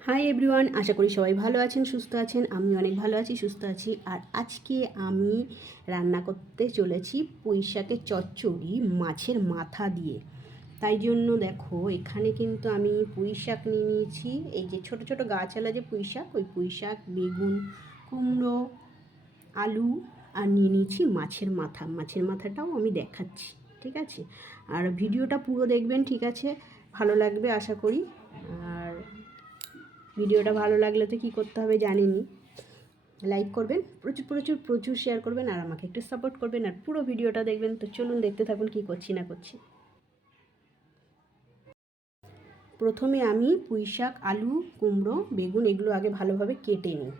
Hi everyone আশা করি সবাই ভালো আছেন, সুস্থ আছেন। আমি অনেক ভালো আছি, সুস্থ আছি। আর আজকে আমি রান্না করতে চলেছি পুঁই শাকের চচ্চড়ি মাছের মাথা দিয়ে। তাই জন্য দেখো, এখানে কিন্তু আমি পুঁই শাক নিয়ে নিয়েছি। এই যে ছোট ছোট গাছালা যে পুঁই শাক, ওই পুঁই শাক, বেগুন, কুমড়ো, আলু, আর নিয়ে নিয়েছি মাছের মাথা। মাছের মাথাটাও আমি দেখাচ্ছি, ঠিক আছে? আর ভিডিওটা পুরো দেখবেন, ঠিক আছে? ভালো লাগবে, আশা করি। আর ভিডিওটা ভালো লাগলে তো কী করতে হবে জানিনি। লাইক করবেন, প্রচুর প্রচুর প্রচুর শেয়ার করবেন আর আমাকে একটু সাপোর্ট করবেন আর পুরো ভিডিওটা দেখবেন। তো চলুন দেখতে থাকুন কী করছি না করছি। প্রথমে আমি পুঁই শাক আলু, কুমড়ো, বেগুন এগুলো আগে ভালোভাবে কেটে নিই।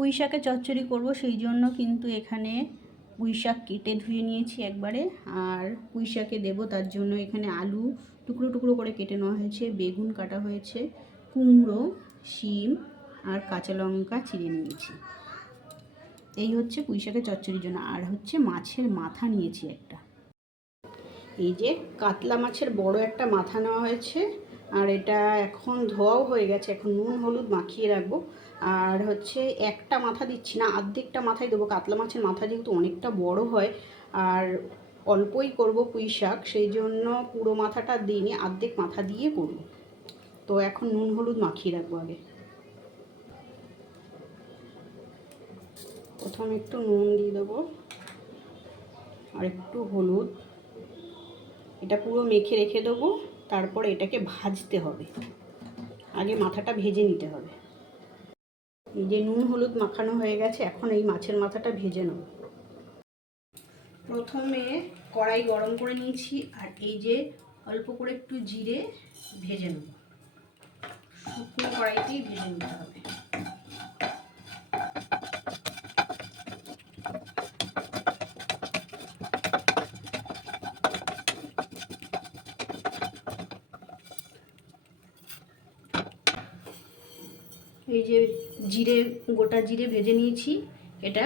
পুঁই শাকের চচ্চড়ি করব, সেই জন্য কিন্তু এখানে পুঁই শাক কেটে ধুয়ে নিয়েছি একবারে। আর পুঁই শাকে দেবো, তার জন্য এখানে আলু টুকরো টুকরো করে কেটে নেওয়া হয়েছে, বেগুন কাটা হয়েছে, কুমড়ো, শিম আর কাঁচা লঙ্কা চিড়ে নিয়েছি। এই হচ্ছে পুঁই শাকের চচ্চড়ির জন্য। আর হচ্ছে মাছের মাথা নিয়েছি একটা। এই যে কাতলা মাছের বড় একটা মাথা নেওয়া হয়েছে। আর এটা এখন ধোয়াও হয়ে গেছে। এখন নুন, হলুদ মাখিয়ে রাখব। আর হচ্ছে একটা মাথা দিচ্ছি না অর্ধেকটা মাথায় দেবো। কাতলা মাছের মাথা যেহেতু অনেকটা বড় হয়, আর অল্পই করব পুঁই শাক, সেই জন্য পুরো মাথাটা দিইনি অর্ধেক মাথা দিয়ে করব। তো এখন নুন, হলুদ মাখিয়ে রাখব আগে। প্রথম একটু নুন দিয়ে দেবো, আর একটু হলুদ। এটা পুরো মেখে রেখে দেবো। তারপরে এটাকে ভাজতে হবে। আগে মাথাটা ভেজে নিতে হবে। এই যে নুন, হলুদ মাখানো হয়ে গেছে, এখন এই মাছের মাথাটা ভেজে নেব। প্রথমে কড়াই গরম করে নিয়েছি, আর এই যে অল্প করে একটু জিরে ভেজে নেব। শুকনো কড়াইতেই ভেজে নিতে হবে এই যে জিরে, গোটা জিরে ভেজে নিয়েছি। এটা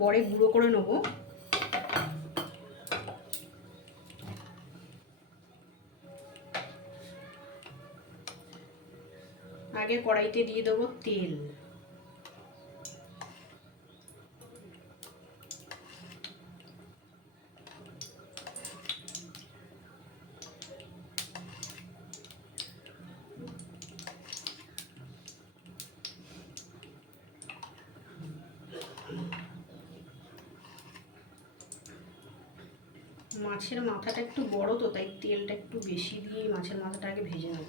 পরে গুঁড়ো করে নেব। আগে কড়াইতে দিয়ে দেবো তেল। মাছের মাথাটা একটু বড় তো, তাই তেলটা একটু বেশি দিয়ে মাছের মাথাটা আগে ভেজে নেব।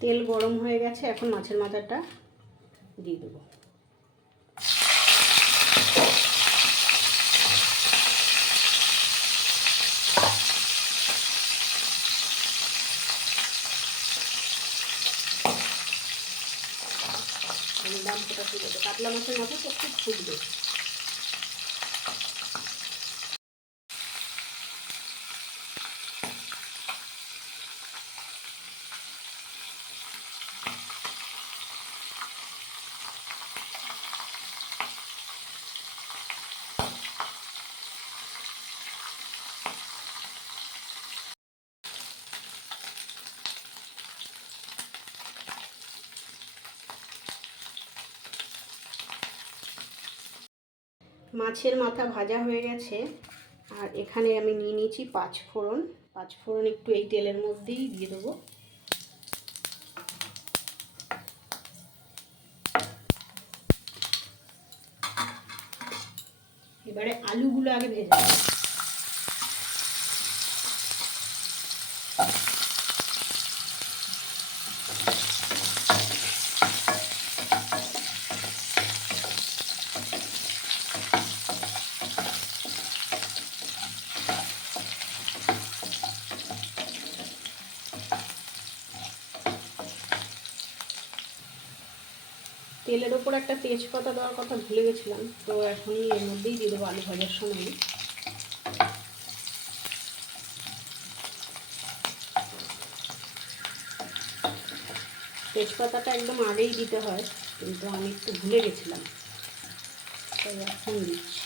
তেল গরম হয়ে গেছে, এখন মাছের মাথাটা দিয়ে দেবো। দাম সেটা তুলে কাতলা মাছের মাথা তো খুব ফুটবে। মাছের মাথা ভাজা হয়ে গেছে। আর এখানে আমি নিয়ে নিয়েছি পাঁচ ফোড়ন। পাঁচ ফোড়ন একটু এই তেলের মধ্যেই দিয়ে দেবো। এবারে আলুগুলো আগে ভেজে তেলের ওপর একটা তেজপাতা দেওয়ার কথা ভুলে গেছিলাম, তো এখনই এর মধ্যেই দিয়ে দেবো আলু ভাজার সময়। তেজপাতাটা একদম আগেই দিতে হয়, কিন্তু আমি একটু ভুলে গেছিলাম, তাই এখন দিচ্ছি।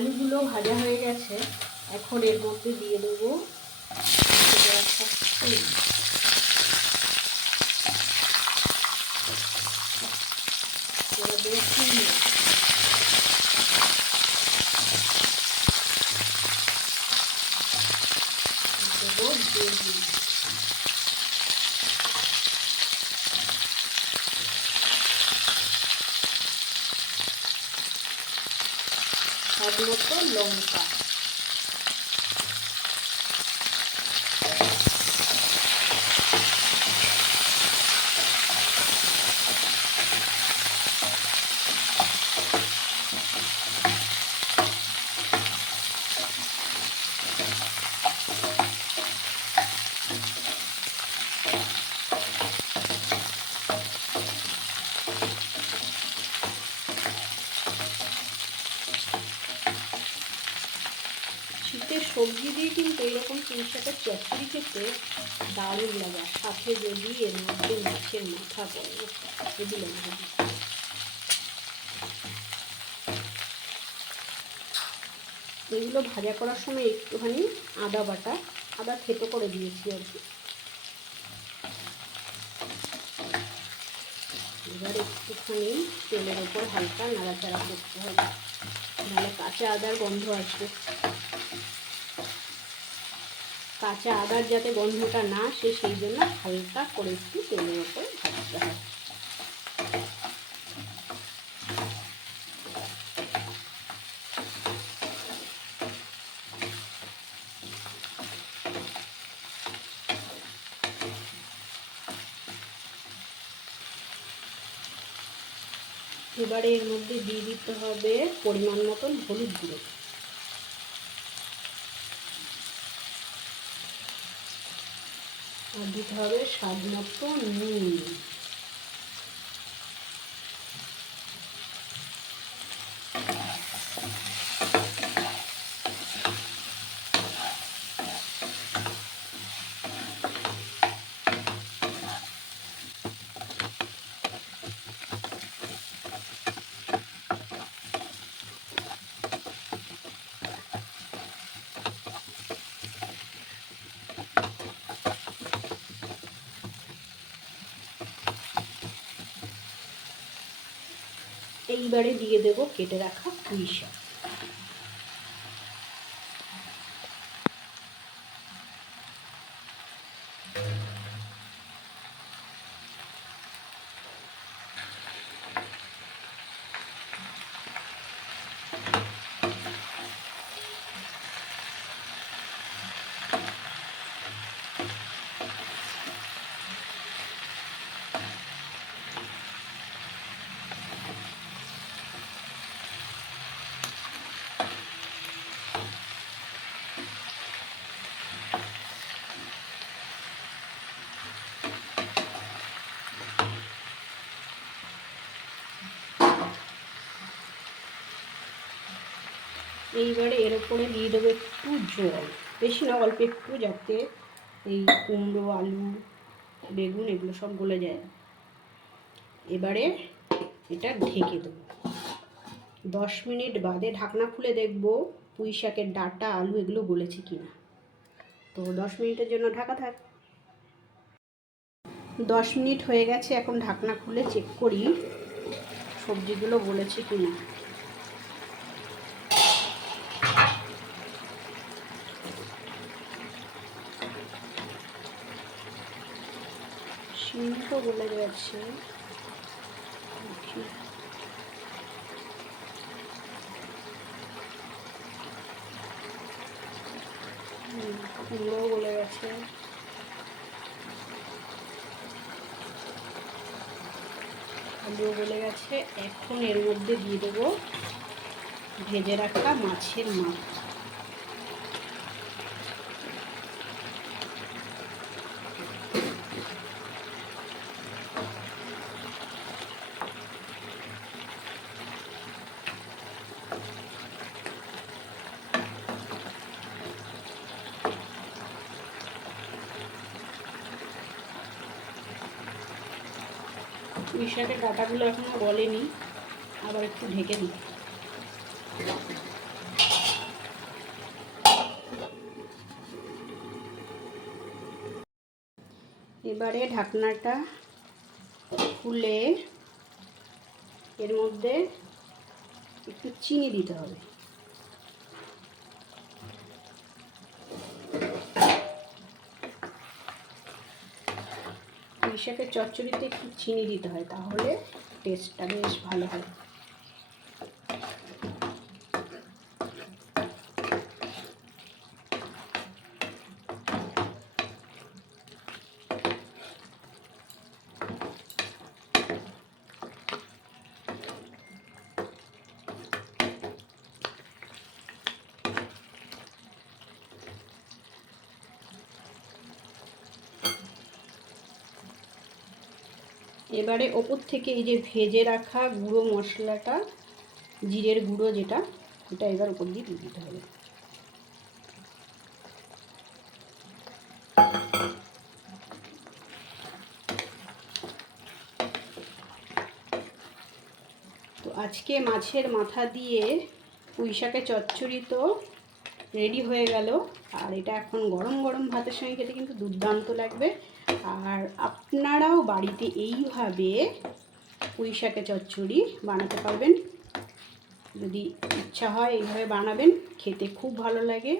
আলুগুলো ভাজা হয়ে গেছে এখন এর মধ্যে দিয়ে দেবো দেবো চিনি। শীতের সবজি দিয়ে কিন্তু এরকম তিন শাকের চচ্চড়ি খেতে দারুণ লাগে। সাথে যদি এর মধ্যে মাছের মাথা পড়ে যদি। এগুলো ভাজা করার সময় একটুখানি আদা বাটা, আদা থেতো করে দিয়েছি আর কি। এবার একটুখানি তেলের ওপর হালকা নাড়াচাড়া করতে হবে। নাহলে কাঁচা আদার গন্ধ আসবে। কাঁচা আদার যাতে গন্ধটা না আসে, সেই জন্য হালকা করে একটু তেলের ওপর ভাজতে হয় এবারে এর মধ্যে দিয়ে দিতে হবে পরিমাণ মতন হলুদ গুঁড়ো। আর দিতে হবে স্বাদ মতো নুন। এইবারে দিয়ে দেব কেটে রাখা পুঁই শাক। এইবারে এর উপরে দিয়ে দেবো একটু জল। বেশি না, অল্প একটু, যাতে এই কুমড়ো, আলু, বেগুন এগুলো সব গলে যায়। এবারে এটা ঢেকে দেবো। দশ মিনিট বাদে ঢাকনা খুলে দেখব পুঁই শাকের ডাটা, আলু এগুলো গলেছে কি না তো দশ মিনিটের জন্য ঢাকা থাক। দশ মিনিট হয়ে গেছে, এখন ঢাকনা খুলে চেক করি সবজিগুলো গলেছে কিনা। সিম তো বলে গেছে কুমড়োও গলে গেছে আলুও গলে গেছে এখন এর মধ্যে দিয়ে দেবো ভেজে রাখা মাছের মাথা। শাকের ডাটাগুলো এখনও গলেনি, আবার একটু ঢেকে দিই। এবারে ঢাকনাটা খুলে এর মধ্যে একটু চিনি দিতে হবে। শাকের চচ্চড়িতে একটু চিনি দিতে হয় তাহলে টেস্টটা বেশ ভালো হয়। এবারে ওপর থেকে এই যে ভেজে রাখা গুঁড়ো মশলাটা, জিরের গুঁড়ো যেটা এটা এবার ওপর দিয়ে দিয়ে দিতে হবে। তো আজকে মাছের মাথা দিয়ে পুঁইশাকে চচ্চড়ি তো রেডি হয়ে গেল, আর এটা এখন গরম গরম ভাতের সঙ্গে খেতে কিন্তু দুর্দান্ত লাগবে। আর আপনারাও বাড়িতে এইভাবে পুঁই শাকে চচ্চড়ি বানাতে পারবেন। যদি ইচ্ছা হয় এইভাবে বানাবেন, খেতে খুব ভালো লাগে।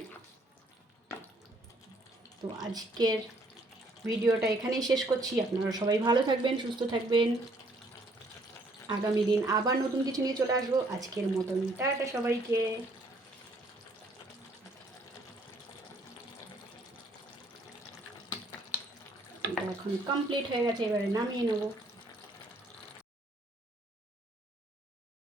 তো আজকের ভিডিওটা এখানেই শেষ করছি। আপনারা সবাই ভালো থাকবেন, সুস্থ থাকবেন। আগামী দিন আবার নতুন কিছু নিয়ে চলে আসব। আজকের মতন টাটা সবাইকে এটা এখন কমপ্লিট হয়ে গেছে এবারে নামিয়ে নেব।